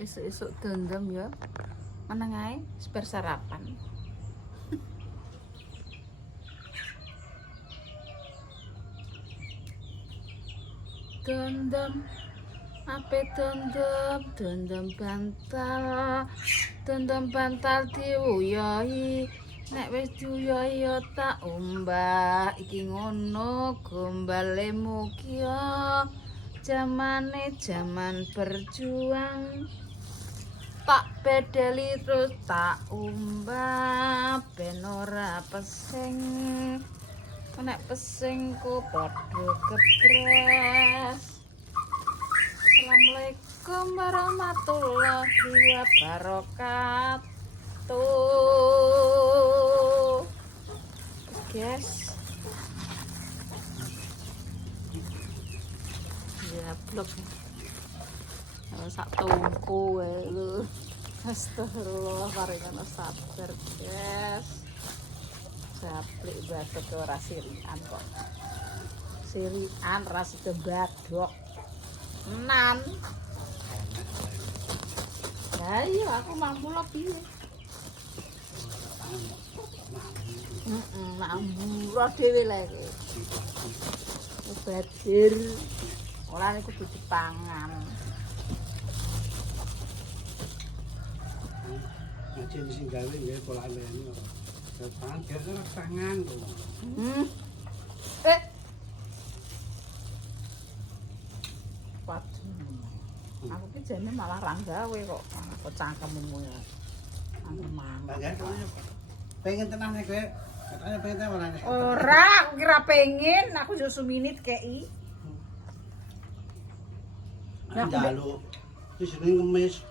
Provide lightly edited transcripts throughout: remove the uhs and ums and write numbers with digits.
Esuk-esuk dendem ya. Meneng ae spare sarapan. Dendem ape dendem bantal diuyohi nek wis diuyohi ya tak umbah iki ngono gombale mugia jamane jaman berjuang tak bedeli terus tak umbah ben ora pesing nek pesingku padha kepres. Assalamualaikum warahmatullahi wabarakatuh. Guys. Ya blok. Sak tungku wae lho. Astagfirullah paringan sabar, guys. Saplik batok ora sirian kok. Sirian ras badok. Nan. Ya iya aku mampu lebih. Mampu dhewe lagi. Badir. Ora niku kudu dipangan. Macam sing gawe nggih pola lene. Depan biasa tangan kok. Aku ki jane malah ra gawe kok. Kok cangkemmu ya. Pengen tenang nek kowe. Katanya pengen tenang ora nek. Ora, aku kira pengen, aku yo suminit kei. Njaluk. Wis jeneng ngemis.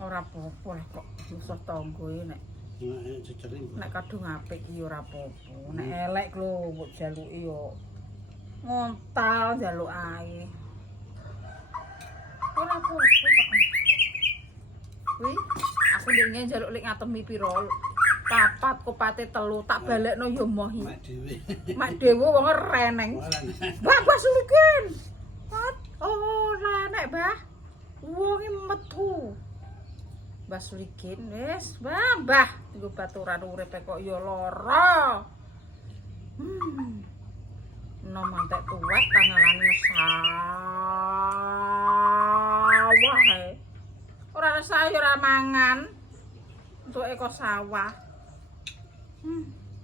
Ora apa-apa kok musuh tangga nek. Nek jejering. Nek kadung apik iki ora apa-apa. Nek elek lho mbok jaluki yo ngontal njaluk ae. Ora apa-apa kok. Kuwi aku ndek njaluk lek ngatemi pira? Papat kopate telu tak balekno yo moh iki. Mak dhewe. Mak dhewe wong reneng. Mbah sulikin. Oh, nek Mbah. Wong iki metu. Mbah sulikin wis, Mbah. Nggo baturan uripe kok ya lara. Nom antek tuwek tangalane sawah ae. Ora resah ora mangan. Entuke kok sawah.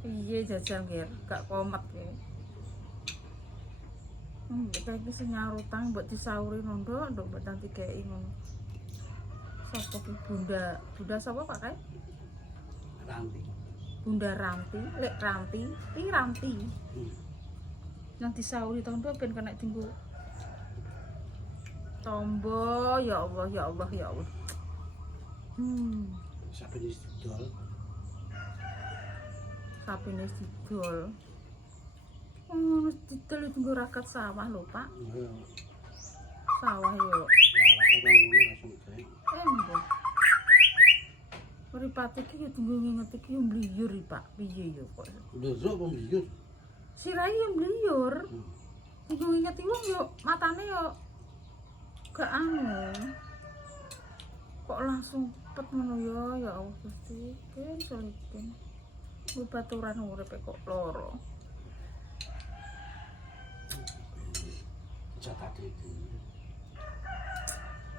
Piye jajal nggih, gak komet iki. Kita iki sing nyarutang mbok disauri ndok mbok nanti kei ngono. Sapa ki Bunda sapa Pak Kae? Ranti. Bunda Ranti, lek Ranti, Ranti. Yang disauri tondo ben kena tinggu. Tombo, ya Allah, ya Allah, ya Allah. Sapene didol. Sapene didol. Oh, didol tunggu rakat sawah lho, Pak. Sawah yo. Awake kok ngono langsung gawe. Embo. Mripate iki yo tunggu nginget iki yo mliyur iki, Pak. Piye yo kok. Nduruk apa mliyur? Sirahe yo mliyur. Tunggu nginget iki yo matane yo gak anu. Kok langsung pet ngono yo, ya Allah Gusti. Ken solikin. Baturan uripe kok loro. Jatake iki.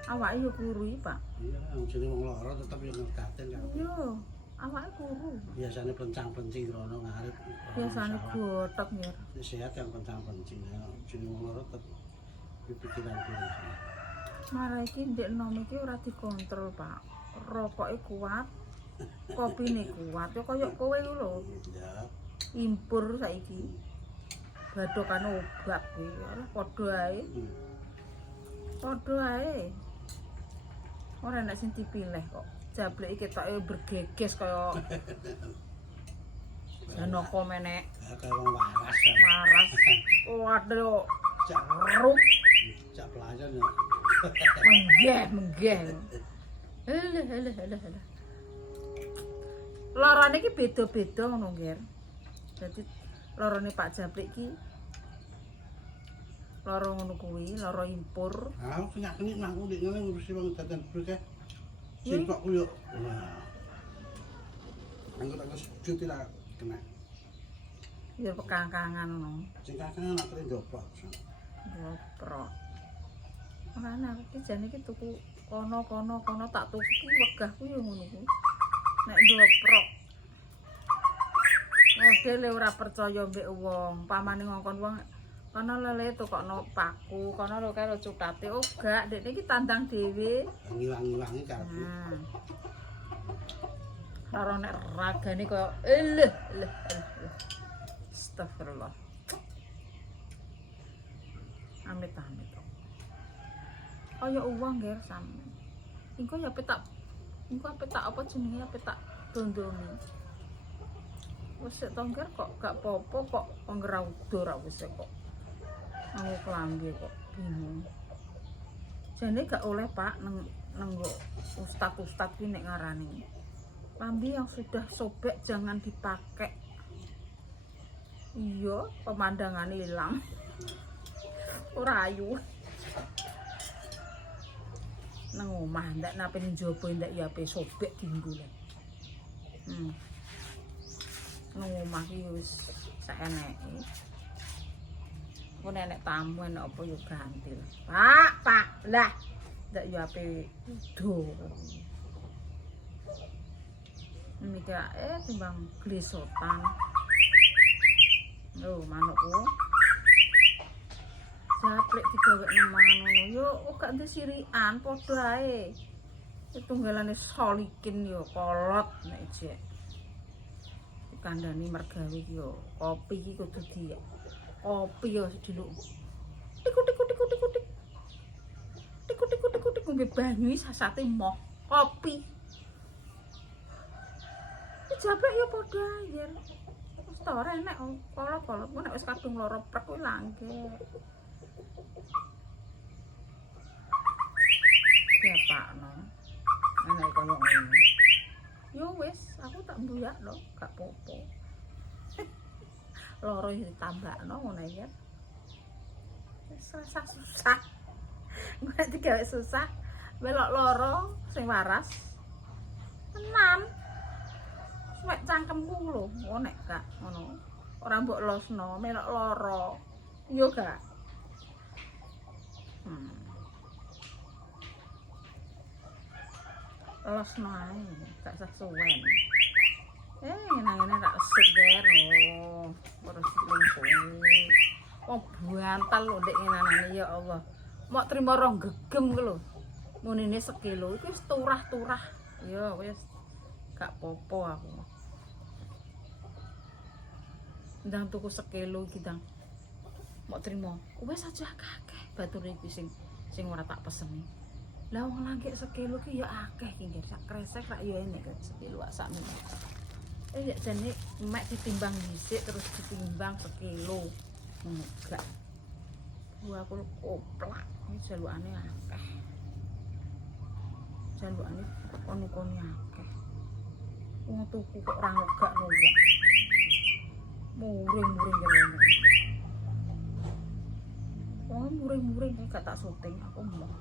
Awake yo kuru iki, Pak. Iya, jenenge wong lara tetep yo ngergaten kan. Yo, awake kuru. Biasane pencang-pencing rono ngarep. Biasane botok nyer. Sehat yang pencang-pencing ya. Jenenge wong lara tetep pikiran dhewe. Marah iki ndek nom iki ora dikontrol, Pak. Rokoke kuat. Kopine kuat. Ya kaya kowe lho. Ya. Impur saiki. Badokane obat kuwi. Alah padha ae. Padha ae. Ora nek sing dipilih kok. Jablek iki ketoke bergeges kaya Janaka menek. Kaya wong waras. Waras. Waduh. Jaruk. Jak pelayan ya. Menggeh. Alah. Larane iki beda-beda ngono, Nger. Dadi larane Pak Jablek iki Lara ngono kuwi, lara impur. Aku sing gak kena aku nek ngene ngurusi wong dadan brek. Iya. Sing kok yo. Anggo sujud tidak kena. Ya pekangkangan ngono. Sing kakang akhire njoplok. Njoprok. Makane aku ki jane ki tuku kono tak tuku ki wegahku ya ngono kuwi. Nek njoprok. Modele ora percaya mbek wong, pamane ngongkon wong kono lele tukokno paku, kono lho karo cutate. Oh gak, dekne iki tandang dhewe. Ngilang-ngilangi karepe. Karo nek ragane kaya eleh. Astagfirullah. Amit-amit. Kaya uang ger sami. Engko ya petak. Engko petak apa jenenge petak dondomi. Wis sik tongger kok gak popo kok ngraudo ra wis kok. Aku klambi kok bingung. Jane gak oleh Pak nenggo ustad-ustad ki nek ngarani. Lambi yang sudah sobek jangan dipakai. Iya, pemandangan hilang. Ora ayu. Nang omah ndak nape njaba ndak ya ape sobek dienggo le. Nang omah ki wis saeneke. Kok nek tamu enak apa yo ganti. Pak, lah. Ndak ya ape do. Mika timbang glesotan. Lho manukku. Japlek digawe nang mangan ngono yo gak ndek sirikan padha ae. Tunggalane solikin yo kolot nek jek. Dikandani mergawe yo kopi iki kudu di kopi yo diluk. Tik ngombe banyu sasate moh kopi. Japlek yo padha ae. Wis ta ora enek kolot-kolot nek wis kadung lara prek kuwi langge. Bapakno. Enek koyo ngono. Yo wis, aku tak mbuyak lho, gak popo. Loro ditambakno ngono ya. Susah. Nek digawe susah, melok loro sing waras. Tenan. Suwek cangkemku lho, ngono nek gak ngono. Ora mbok losno, melok loro. Yo gak. Losno ae, gak sesuwen. Nang-nang tak resik dero. Ora selingkuh. Oh, bantal lho ndek ngenanane ya Allah. Mok trimo rong gegem ku lho. Munine sekilo iki wis turah-turah. Ya wis gak popo aku. Ndang tuku sekilo iki ndang. Mok trimo. Wis aja akeh bature iki sing ora tak peseni. Lah wong langkik sekilo ki ya akeh ki nggih sak kresek rak ya enek sekilo sak menit. Ya jane mek ditimbang dhisik terus ditimbang sekilo. Enggak. Gua aku koplak iki jalukane akeh. Jalukane kono-kono akeh. Wong tuku kok ora ngegakno wong. Muring-muring jane. Wong muring-muring gak tak syuting aku mbok.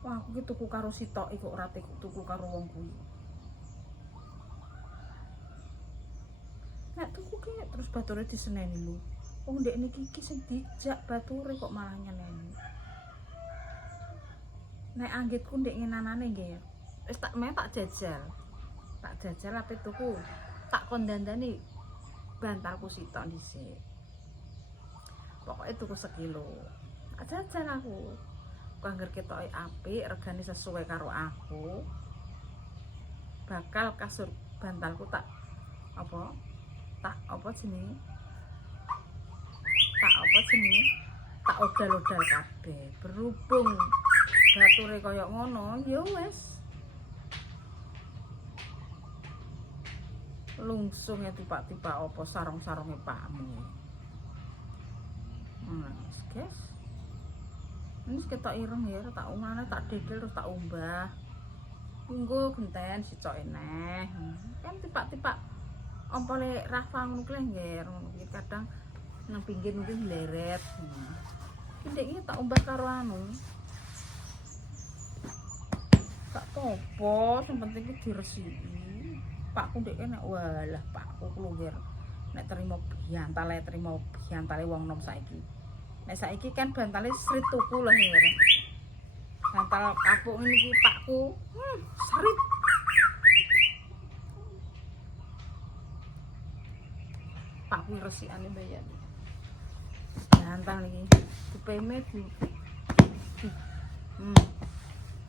Wah, aku ki tuku karo sitoke kok ora tuku karo wong kuwi. Nek tuku ki terus bature diseneni lho. Wong ndek niki iki sing dijak bature kok malah nyeneni. Nek anggitku ndek ngenanane nggih. Wis tak jajal. Tak jajal ape tuku. Tak kon dandani bantalku sitok dhisik. Pokoke tuku sekilo. Jajal aku. Angger ketoke apik, regane sesuai karo aku. Bakal kasur bantalku tak jenenge? Tak odal-odal kabeh. Berhubung bature kaya ngono, ya wis. Lungsung ya tiba-tiba apa sarung-sarunge pakmu. Wis, guys. Ini ketok ireng ya, tak umane tak dedel terus tak umbah. Tunggu genten sicoke neh. Kan tiba-tiba apa le Rafa ngono kuwi nggih, ngono kadang nang pinggir mungkin leret. Ndek iki tak umbah karo anu. Tak topo, sing penting ki diresiki. Pakku ndek nek walah pakku kluwer. Nek terima biantale wong nom saiki. Nek saiki kan bantale srit tuku lho ya. Bantal kapuk ngene iki pakku. Srit. Pakku resikane mbayan. Bantal iki dipeme di.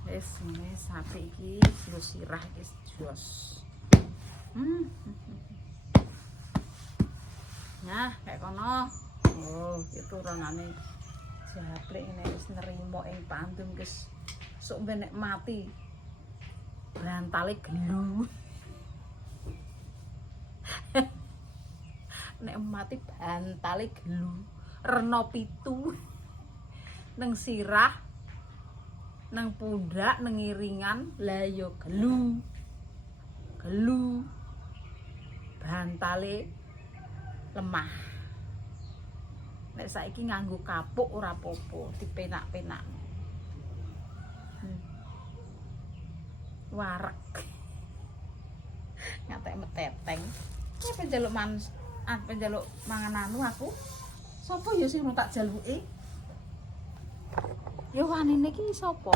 Wis ngene sapi iki sirah iki jos. Nah, kayak kono. Oh, itu turonane jablek ngene wis nerima ing pantun guys. Sok ben nek mati brantale gelu. Nek mati bantale gelu. Rena 7. Nang sirah, nang pundak, nang iringan, lah yo gelu. Gelu. Bantale lemah. Nek saiki nganggo kapuk ora apa-apa, dipenak-penak. Warek. Ngatek meteteng. Ya penjaluk mangan anu aku. Sopo ya sing tak jaluki? Ya wanine iki sapa?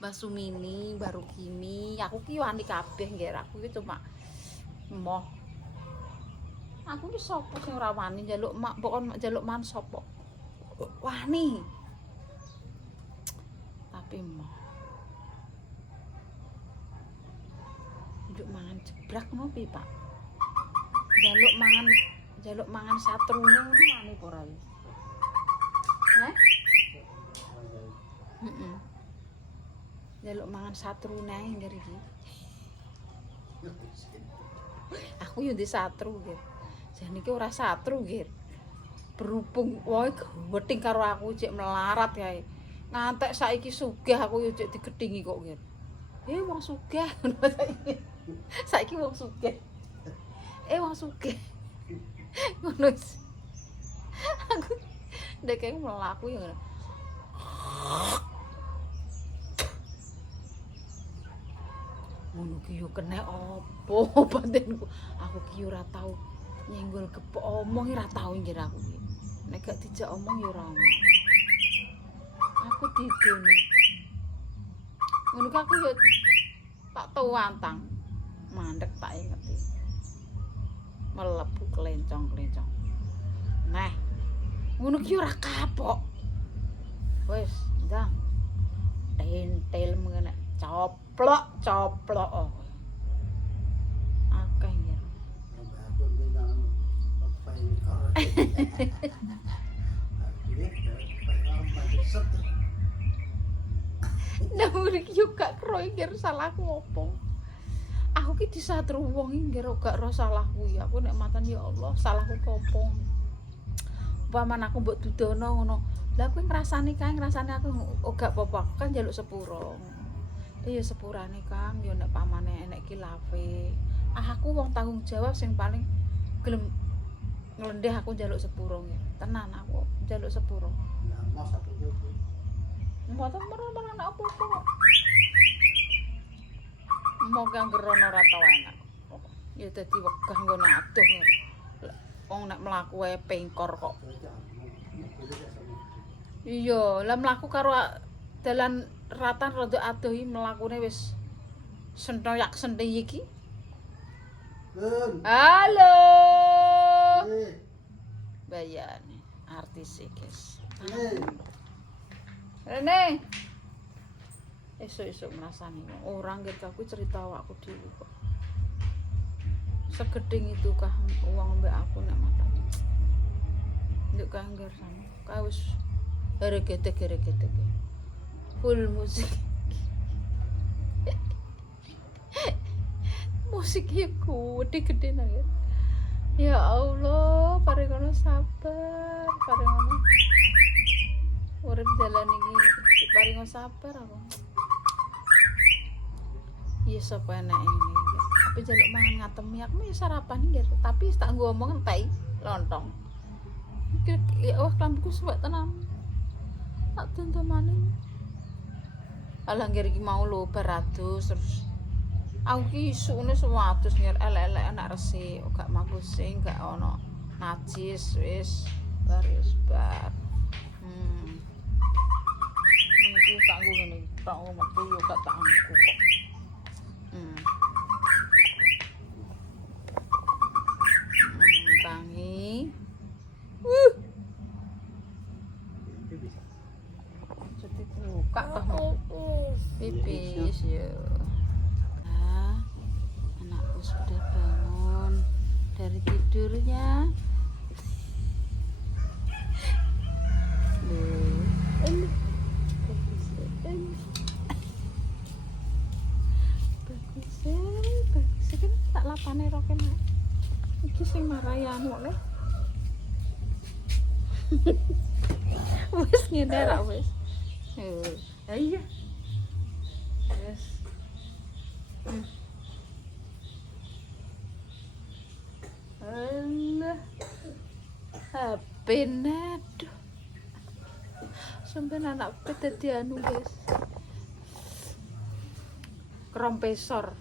Mbah Sumini, Mbah Rukini, aku ki wani kabeh nggih, aku ki cuma emoh. Aku ki sapa sing ora wani njaluk mak, pokon njaluk man sapa? Wani. Tapi emoh. Njuk mangan jebrak ngono piye, Pak? Njaluk mangan satrune ngono wani apa ora? Hah? Njaluk mangan satrune ae ngger iki. Aku yo ndek satru nggih. Jane iki ora satru nggih. Berhubung wae gething karo aku cek melarat kae. Ngantek saiki sugih aku yo cek digedhingi kok nggih. Wong sugih ngono saiki. Saiki wong sugih. Wong sugih. Ngono wis. Aku ndek kae mlaku yo ngono. Ngono ki yo kena apa batinku. Aku ki ora tau nyenggol kepok omong ora tau nggih aku ki. Nek gak dijak omong ya ora omong. Aku didoni. Ngono ki aku yo tak tuwantang. Mandek tak ingeti. Melebu klencong-klencong. Nah, ngono ki ora kapok. Wis, ndang. Tentel mengene coplok. Akeh ya. Nah, iki yo gak kro iki salahku opo. Aku ki disatru wong iki gak ro salahku ya. Aku nek matan ya Allah, salahku opo. Upaman aku mbok dudono ngono. Lah kowe ngrasani kae ngrasane aku gak apa-apa, aku kan njaluk sepuro. Iya sepurane Kang, yo nek pamane enek kilafe. Aku wong tanggung jawab sing paling gelem nglendeh aku njaluk sepuro nggih. Tenan aku njaluk sepuro. Ya, mas aku yo. Mboten merono nek apa-apa kok. Moga ngerono ora tau enak. Ya dadi wegah nggono adoh. Wong nek mlaku wae pengkor kok. Iya, lah mlaku karo dalan ratan rada adoh iki mlakune wis sentoyak sendhi iki. Halo. Bayane artis iki, guys. Rene. Esuk-esuk merasani orang gitu aku cerita awakku dhewe kok. Segeding itu kah uang mbak aku nek mata. Nduk kangger sama. Ka wis gere-gete. Full musik. Musik ya gede nang ya. Ya Allah, paringono sabar, paringono. Urip dalan iki paringono sabar aku. Iya sapa enak ini. Tapi jaluk mangan ngatemi aku ya sarapan iki, tapi tak nggo omong entek lontong. Ya wah kelambuku suwek tenan. Tak tontonan. Alah ngger iki mau lho 200 terus aku ki isune 100 ngger elek-elek anak resik gak mangkusing gak ono najis wis bar. Iki tak nggo ngene tak metu yo gak tak angku kok. Tangi. Jadi buka toh. Pipis ya. Nah, anakku sudah bangun dari tidurnya. Bagus kan tak lapane roke nek. Iki sing marahi anu le. Wis ngene ra wis. Iya. Yes. Allah. HP aduh. Sampai anakku dadi anu guys. Kompresor.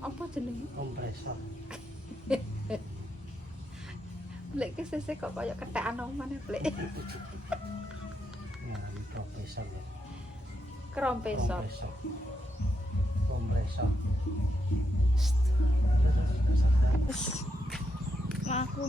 Apa jenenge? Kompresor. Blek ke sese kok kaya ketekan omane blek. Ya, kompresor ya. Kompresor. Kompresor. Aku.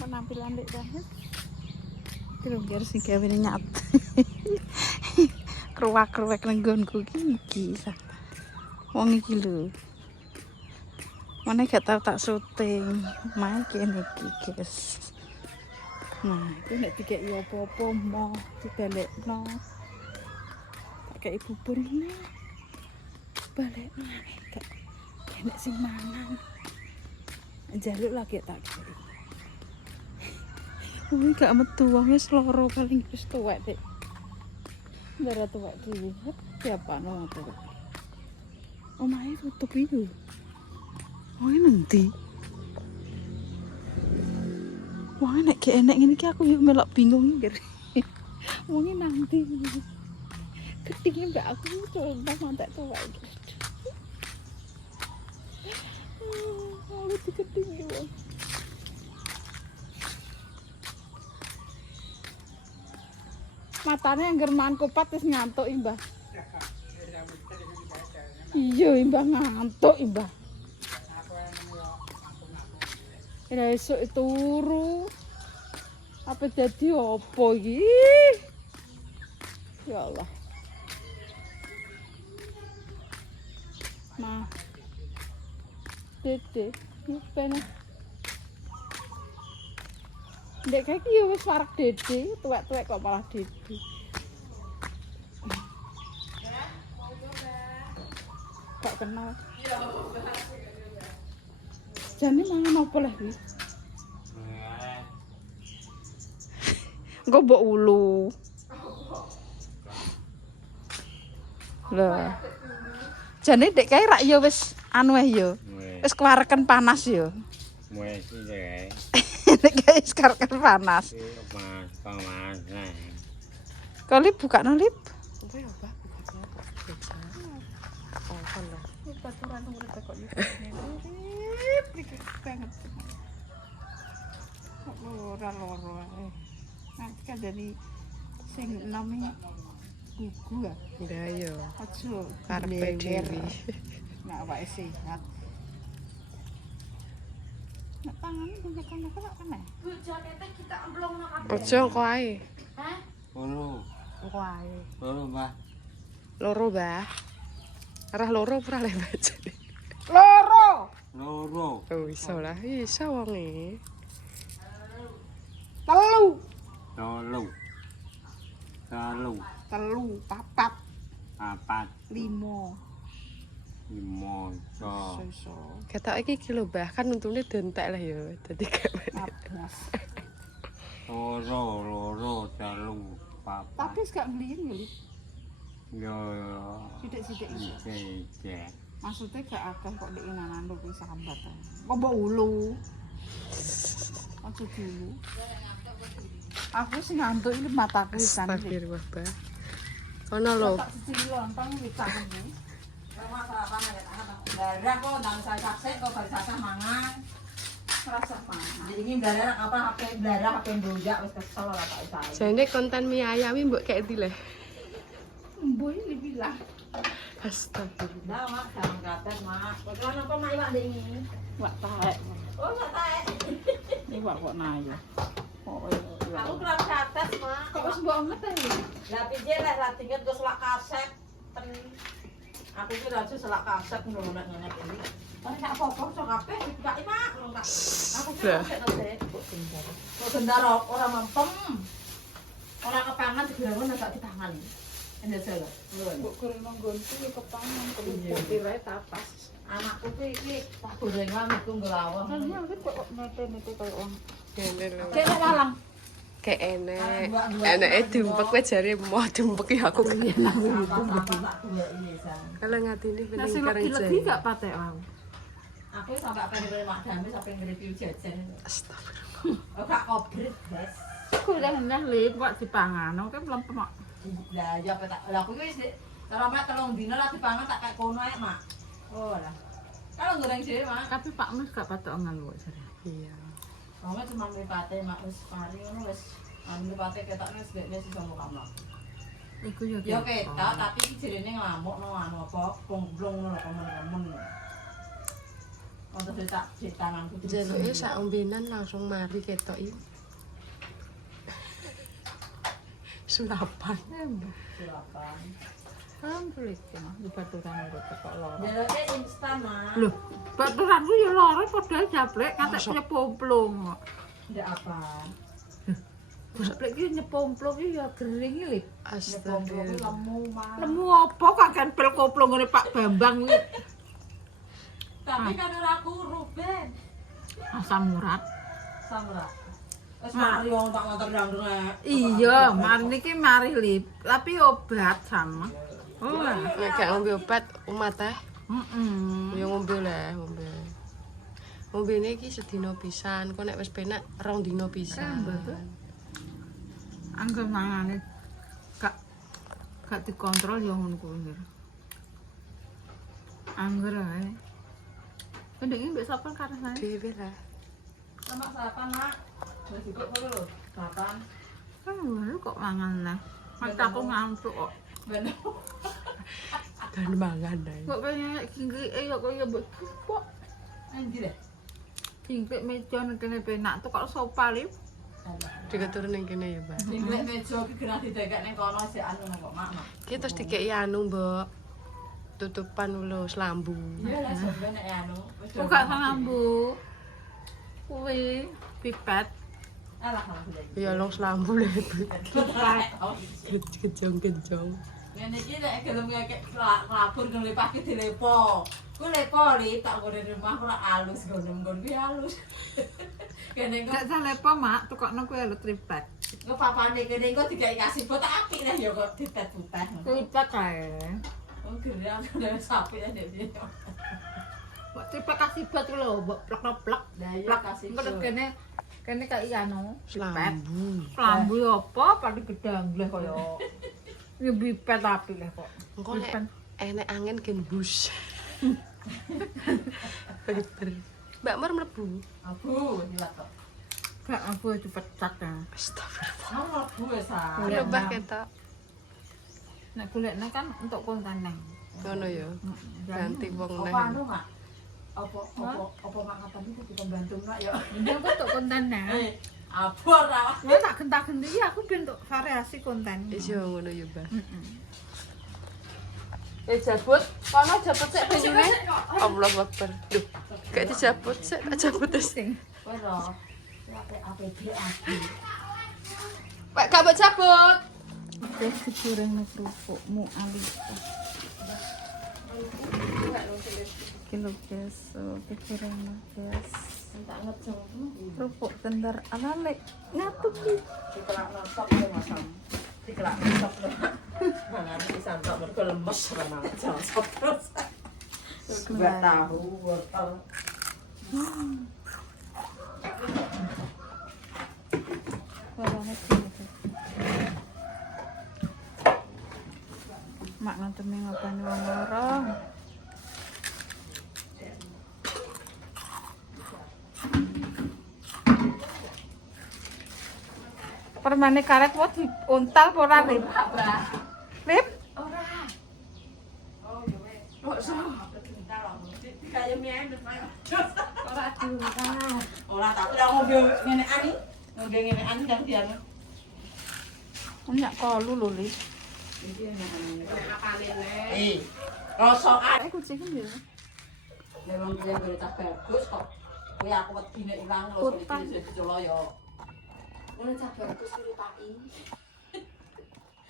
Penampilan dek banget. Kira-kira sing gawe nyat. Kruwak-kruwek nang nggonku iki. Wong iki lho. Mana gak tau tak syuting. Main kene iki, guys. Nah, iki nek dikeki opo-opo mau dibalekno. Tak kei bubur ini. Balekno gak enek sing mangan. Njaluk lagi tak kei. Wih gak metu wonge loro paling wis tuwek Dik. Ndara tuwek dhewe. Siapa no apa. Omahe tutup iki. Oh nanti. Wah nek gak enek ngene iki aku yo melok bingung ngger. Wonge nanti. Ketingin mbak aku coba mantek tuwek iki. Aku diketing yo. Matanya anggar man kupat wis ngantuk Mbah. Iya Mbah ngantuk Mbah. Ora esuk turu. Apa dadi opo iki? Ya Allah. Ma. Dede, ngene. Ndek iki yo wis warak Dede, tuwek-tuwek kok malah Dede. Kok kenal? Jane mangan apa leh iki? Engko mbok ulu. Lah. Jane ndek kae rak yo wis anu yo. Wis kewareken panas yo. Wes iki kae. Nek guys karek panas. Panas. Kali buka no lip. Apa ya, Pak? Oh, kan lah. Ini baturan urip kok iki. Lip banget. Kok loro ae. Nanti kan dari sing namanya gugu ya. Ndak yo. Aja Karepe dhewe. Nek awake sehat. Nek tangan banyak-banyak kok kena. Ojo kok ae. Loro. Kok ae. Loro, Mbah. Loro, Mbah. Arah loro ora le baca. Loro. Loro. Oh, iso lah. Iso wonge. Telu. Telu. Telu. Telu, papat, Papat. 5. 5. Iso. Ketok iki lho, Mbah, kan untune dentek lah yo. Dadi gak Abas. loro, telu, papat. Tapi gak ngelihin ya, Lip. Yo, Sidik-sidik iki. cek. Maksudnya gak akeh kok di inanan lu kuwi sambat. Kok mbok ulu. Aja dulu. Aku sing ngantuk ini mataku isan. Astagfirullah, Bah. Kono lho. Tak siji lontong wicak ini. Darah kok nang saya saksek kok bari sasah mangan. Rasa mana? Jadi ini darah apa HP darah HP mbojak wis kesel ora tak usah. Jane konten mie ayam iki mbok kek ndi le. Mbok ini bilang. Astagfirullah. Dah mak jangan katen mak. Kok apa mak iwak ndek ini? Wak taek. Oh sak taek. Ini wak kok nayo. Oh, Aku kurang kates mak. kok wis mbok ngeteh ya? Lah piye lek ra dinget go selak kaset. Aku ki ra selak kaset ngono nek ngene iki. Kan gak apa-apa sok kabeh dibukaki mak. Aku ki Lah. kaset tau deh. Kok gendar ora mempem. Ora kepangan digawen agak ditangan. Enak salah. Mbok goreng nggonku ya kepangan Iya. kerupuk pirae tapas. Anakku ki iki tak gorengan iku ngelawang. Kan ya kok mete-mete koyo wong. Jane lho. Cek nek lalang. Kayak enek. Eneke diumpek kowe jare mau diumpek ya aku. Apa tak goleki san. Kalau ngatine Nah, bening sing kareng legi-legi Jane. gak patek wae. Aku sampe pengen mak dame sampe ngreview jajan. Astagfirullah. Oh gak obrit, Guys. Kulah-kulah lip kok dipangan, oke mlempem kok. Lah ya apa tak. Lah aku wis kalau mak telung dino lah dipangan tak kayak kono ae, Mak. Oh lah. Kalau goreng dhewe, Mak. Tapi Pak Mas gak patok ngelu kok jare. Iya. Kamu cuma mripate mak wis mari ngono wis anu mripate ketokne wis gak iso ngomong. Iku yo Ya ketok tapi iki jerene nglamukno anu apa blong-blong ngono kemen-kemen. Untuk di tanganku. Jaluke sak ombenan langsung mari ketok iki. Sulapan. Silakan. Kan kulit ya, di baturan itu kok loro. Jaluke instan, Mak. Loh, baturanku ya loro padahal jablek ngantek nyepomplung kok. Ndak apa. Jablek iki nyepomplung iki ya gering iki, Lip. Astagfirullah. Lemu, Mak. Lemu apa kakek pel koplung ngene Pak Bambang iki. Tapi kan ora aku Ruben. Asam urat. Samra. Wis mari wong tak motor ndang Iya, mari niki mari Lip, tapi obat sama. Oh, Nek gak ngombe obat umat teh. heeh. Ya ngombe lah, ngombe. Ngombene iki sedina pisan, kok nek wis penak rong dina pisan. Betul. Angger mangane gak dikontrol ya ngono kuwi. Angger ae. Kendeng iki mbek sapa karena Dhewe lah. Sama sarapan, Mak. Wis kok lho. Sarapan. kan lu kok mangan lah. Mataku ngantuk kok. Ben. Dan mangan ae. Kok pengen kingkrik kok ya mbok kok. Anjir deh. Kingkrik meja nek kene penak tuh kok sopa Lip. Diketur ning kene ya, Mbak. Tinggal meja ki gerah didegek ning kono sik anu kok, Mak. Ki terus dikeki anu, Mbok. Tutupan lho selambu. Iya lah sampeyan nek anu. Kok gak sambu. Kuwi pipet. Alah alhamdulillah. Ya long selambu lho. Pipet. Kejong-kejong. Ngene iki nek gelem ngekek labur ngelipake dilepo. Ku lepo li tak ngene rumah ora alus nggon kuwi alus. Kene kok Gak salah apa mak, tukokno kuwi lho tripet. kok papane kene kok dikai kasih bot apik lah ya kok dipet-puteh. Tripet kae. Oh gerang udah sapi ya dia. Kok tripet kasih bot lho, mbok plek-plek. Lah iya Plek kasih. engko kene kaya anu, tripet. Selambu. Lambu apa paling gedang leh kaya. Ya bipet api leh kok. Engko nek enek angin gen bus. Bener. Mbak Mar mlebu. Aku liwat kok. Gak aku dipecat ya. Astagfirullah. Mau aku wis ah. Iya. Mbah ketok. Nek golekne kan untuk konten nang. Ngono ya. Ganti wong neh. Apa anu, Mak? Apa mak ngaten iki dibantu nak ya. Dia kok untuk konten nang. Abor ra. Ya tak genta-genti ya aku ben untuk variasi konten. Wis yo ngono ya, Mbah. Jabut, kono jabut sik banyune. Allahu Akbar. Duh, gak dijabut sik, tak jabut terus. Sing. Kowe lho. Sampai APD aku. Pak gak mbok jabut. Wis digoreng nek kerupukmu ali. Kilo guys, digoreng guys. Tak ngejeng. Kerupuk bentar alalik. Ngatu ki. Dikelak nonton ya masam. Dikelak nonton lho. Mangan pisan tok mergo lemes ora mangan sop terus. Enggak tahu wortel. Warnanya gitu. Mak nonton ning ngopeni wong loro. Permane karet wae diuntal apa ora, Rip? Rip? Ora. Oh ya wes. Kok sama bentar lho. Kayak miendet wae. Ora diuntal. Ora tak lha ngombe ngene ani. Ngombe ngene ani kan diane. Nyak kolu lho, Rip. Iki apane le? Rosokan. Kucing ya. Memang dia berita bagus kok. Kuwi aku wedine ilang lho Utang. iki Joloyo. Mulai cah bagus kuwi paki.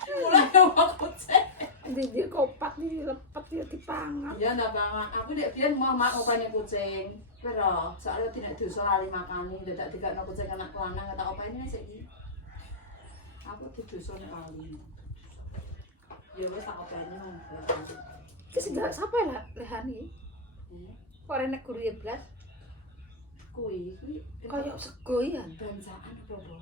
Mulai aku cek. Ndi kopak dilepet ya dipangan. Iya ndak banget. Aku nek biyen mau opane kucing. Pero soalnya tidak dosa lali makani dadak dikakno kucing anak lanang tak opane sik iki. Aku didosa nek lali. Ya wis tak opane mong. Ki segala sapa lah lehani. Kok renek guru ya blas. Kuwi Kayak sego ya. bancaan apa bro?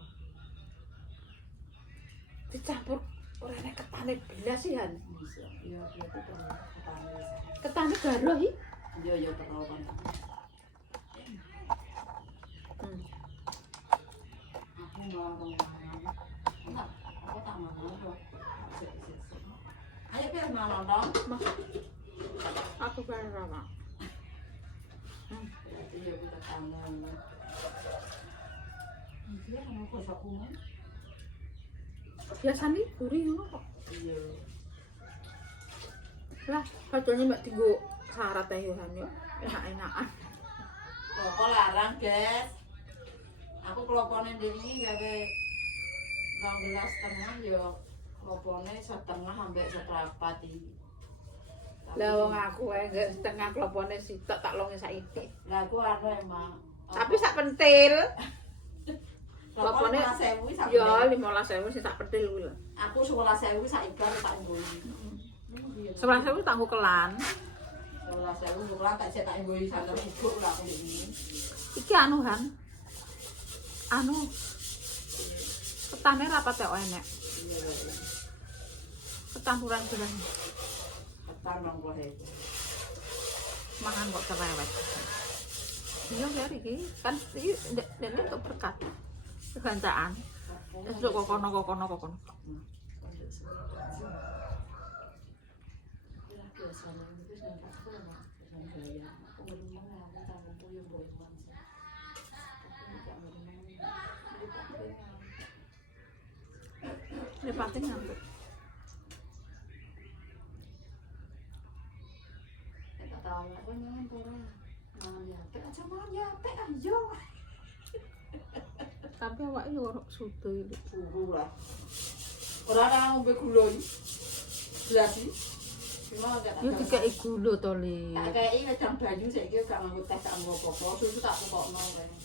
Dicampur renek ketane blas ya. Bisa. Ya berarti perlu opane. Ketane garuh iki. Iya terlalu kan. Aku mau ngomong. Enggak, aku tak mau ngomong. Ayo kita mau nonton. Aku kan ora. Iya kita tangan. Iya kamu kok sakungan? Biasane guri ngono kok. Iya. Lah, padahal mbak tinggo syarat ae yo. Enak-enakan. Kok larang, guys. Aku kelopone ndene gawe 12,5 yo. Kelopone setengah sampai seprapat iki. Lah wong aku ae gak setengah klopone sitok tak longe saiki. Lah aku anu emang. Tapi sak pentil. Kelopone Kelopone 15.000 sak. Ya 15.000 sing sak pentil kuwi lho. Aku 11.000 sak ikan tak nggo. 11.000 tak nggo kelan. 11.000 bukan tak cetak nggo santer ibu lah aku iki. Iki anuhan. Anu. Ketane rapat kok enek. Iya. Ketampuran jelas. Ketan nang kowe itu. Mangan kok cerewet. Iya ya iki kan iki ndek untuk berkat. Kegancaan. Wis kok kono. Lipate ngantuk. Tak tahu lah kowe nang ora. Mangan ya, tek aja mangan ya, tek ayo. Tapi awake yo ora sudo iki. Suruh lah. Ora ana ngombe gula iki. Jelas iki. Cuma gak Yo dikeki gula to, Li. tak kei wedang banyu saiki gak nganggo teh gak nganggo apa-apa. Susu tak tukokno kene.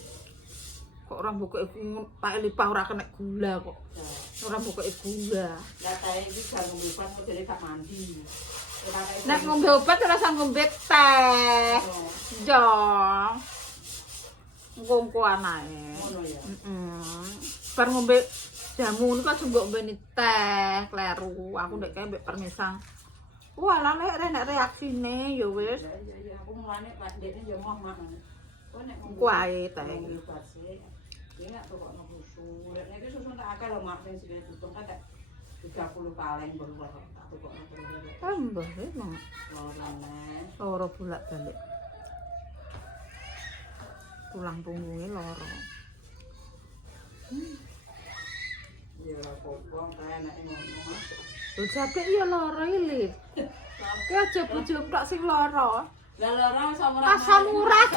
Kok ora mbukuke Pak Lipah ora kena gula kok. Ora mbukuke gula. Lah teh iki gak ngombe pan kok dhewe gak mandi. Nek ngombe obat ora usah ngombe teh. Jo. Ngomko anae. Ngono ya. Bar ngombe jamu niku aja mbok mbeni teh, kleru. Aku ndek kae mbek permisang. Wah, lah nek reaksine ya wis. Iya, aku mulane Pak Dekne ya mau mangan. Kok nek Ku ae teh. obat sih. Iki nek tukokno susu. Nek iki susu tak akeh lho mak sing sing tutung kan 30 kaleng baru tak tukokno terus. Tambah emang Lorone. loro bolak-balik. Tulang punggungnya loro. Ya apa-apa kae nek ngono Mas. Lho jabek ya loro iki. Ki aja bojomu tok sing loro. Lah loro sama ora. Asam urat.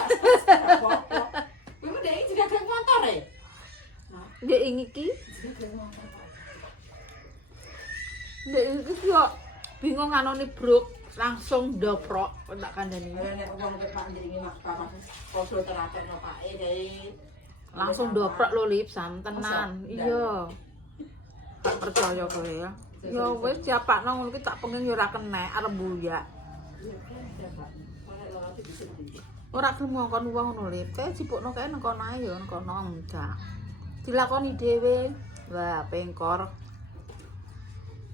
Kuwi ndek iki juga motor e. Ndek iki ndek iki yo bingung anone bruk. langsung doprok tak kandani. Nek wong nek Pak ndringi mak bapak padha terakno pake dhewe. Langsung doprok lho Lip, tenan. Iya. Tak percaya kowe ya. Ya wis siapakno ngono ki tak pengen yo ora kenek arep buyak. Ora gelem ngongkon wong ngono Lip. Kae jipukno kae nang kono ae yo nang kono enggak. Dilakoni dhewe. Wah, pengkor.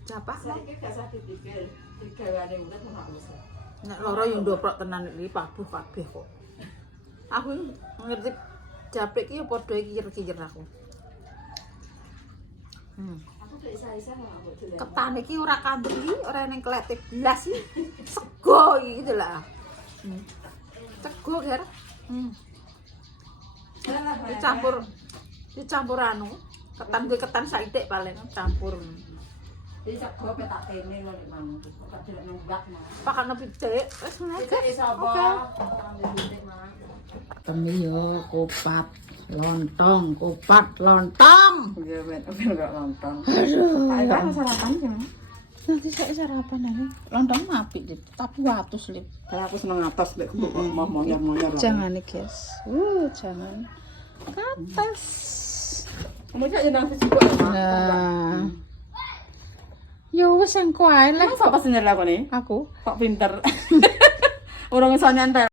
Siapa? Saiki gak usah dipikir. Digawane urip ora usah. Nek loro yo ndoprok tenan iki pabuh kabeh kok. Aku ngerti japrik iki yo padha kikir-kikir aku. Aku gak isa-isa nggak dolen. Ketan iki ora kandeli, ora ning klete blas iki. Sego iki gitu lah. Sego ger. Dicampur anu. Ketan gue ketan saidik paling campur. Jadi sego petak kene lho nek manut. Kok delok nang bak mah. Pakane pitik, wis ngene. Pitik iso apa? Ambil pitik mah. Temi yo kupat lontong, kupat lontong. Iya ben, enggak nonton. Aduh. Ayo kan sarapan ya. Nanti saya sarapan ini. Lontong apik Lip, tapi watus Lip. Kayak aku seneng atas lek mau moyang-moyang. Jangan nih guys. Jangan. Ke atas. Kamu cak jeneng Facebook ya, Mak? Nah. Yo wis engko ae lah. Masa pas nyelah aku nih? Aku Kok pinter. Orang iso nyantel.